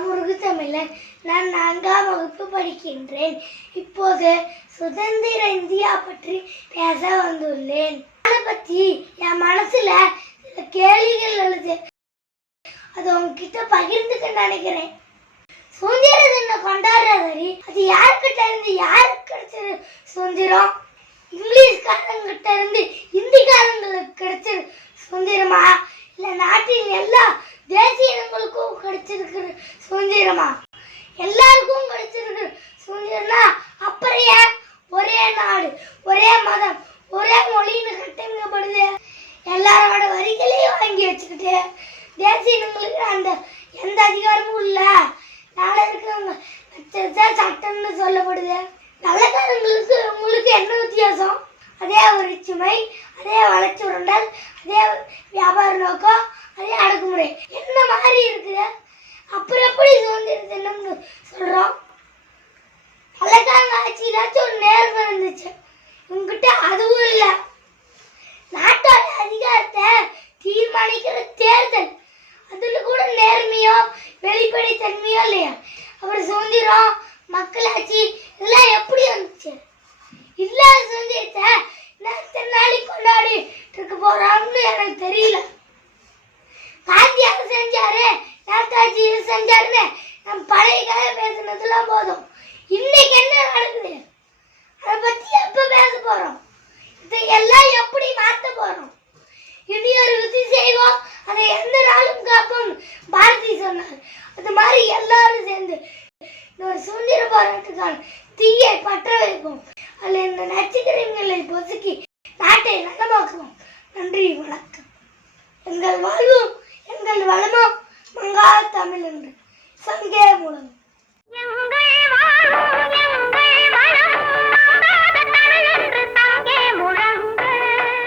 முருகுத்தமிழன் நான் நான்காம் வகுப்பு படிக்கின்றேன். இப்போது சுதந்திர இந்தியா பற்றி பேச வந்துள்ளேன். அதை பற்றி என் மனசுல சில கேள்விகள் எழுது. அது உங்ககிட்ட பகிர்ந்துக்க நினைக்கிறேன். சுதந்திர தின கொண்டாடுறவரி அது யாருக்கிட்ட இருந்து யாருக்கு கிடைச்சது சுதந்திரம்? இங்கிலீஷ்காரங்கிட்ட இருந்து இந்திக்காரங்களுக்கு கிடைச்சது சுதந்திரமா? இல்லை நாட்டின் எல்லா தேசிய இனங்களுக்கும் கிடைச்சிருக்கிற சுதந்திரமா? எல்லாருக்கும் கிடைச்சிருக்கிற சுதந்திரம்னா அப்புறம் ஒரே நாடு ஒரே மதம் ஒரே மொழின்னு கட்டமைக்கப்படுது? எல்லாரோட வரிகளையும் வாங்கி வச்சுக்கிட்டு தேசிய இனங்களுக்கு அந்த எந்த அதிகாரமும் இல்லை. நாளை இருக்கிறவங்க சட்டம்னு சொல்லப்படுது. நல்லக்காரங்களுக்கு உங்களுக்கு என்ன வித்தியாசம்? அதே ஒரு சுமை அதே வளர்ச்சி உருண்டல் அதே வியாபார நோக்கம் அதே அடக்குமுறை என்ன மாதிரி இருக்குது அப்புறம் எப்படி சுதந்திர தினம்னு சொல்றோம்? நல்லக்காரங்க ஆட்சியிலாச்சும் ஒரு நேர்மை இருந்துச்சு உங்ககிட்ட அதுவும் இல்லை. நாட்டோட அதிகாரத்தை தீர்மானிக்கிற தேர்தல். அதுல கூட நேர்மையோ வெளிப்படைத்தன்மையோ இல்லையா? அப்புறம் சுதந்திரம் மக்களாட்சி இதெல்லாம் எப்படி வந்துச்சு? இல்லாத சுதந்திரத்தை நான் எத்தனை நாளைக்கு கொண்டாடிட்டு இருக்க போறாங்கன்னு எனக்கு தெரியல. காந்தி செஞ்சாரு நேதாஜி இது செஞ்சாருன்னு பழைய கதை பேசுனதுலாம் போதும். இன்னைக்கு என்ன நடக்குது? அதை பத்தி எப்ப பேச போறோம்? இதையெல்லாம் எப்படி மாத்த போறோம்? இனி ஒரு விதி செய்வோம். அதை எந்த நாளும் காப்போம். பாரதி சொன்னார். அது மாதிரி எல்லாரும் சேர்ந்து ஒரு சுதந்திர போராட்டத்தால் தீயை பற்ற வைப்போம். அதில் இந்த நட்சத்திரங்களை பொசுக்கி நாட்டை நலமாக்குவோம். நன்றி வணக்கம். எங்கள் வாழ்வும் எங்கள் வளமும் மங்கா தமிழ் என்று 성게 모른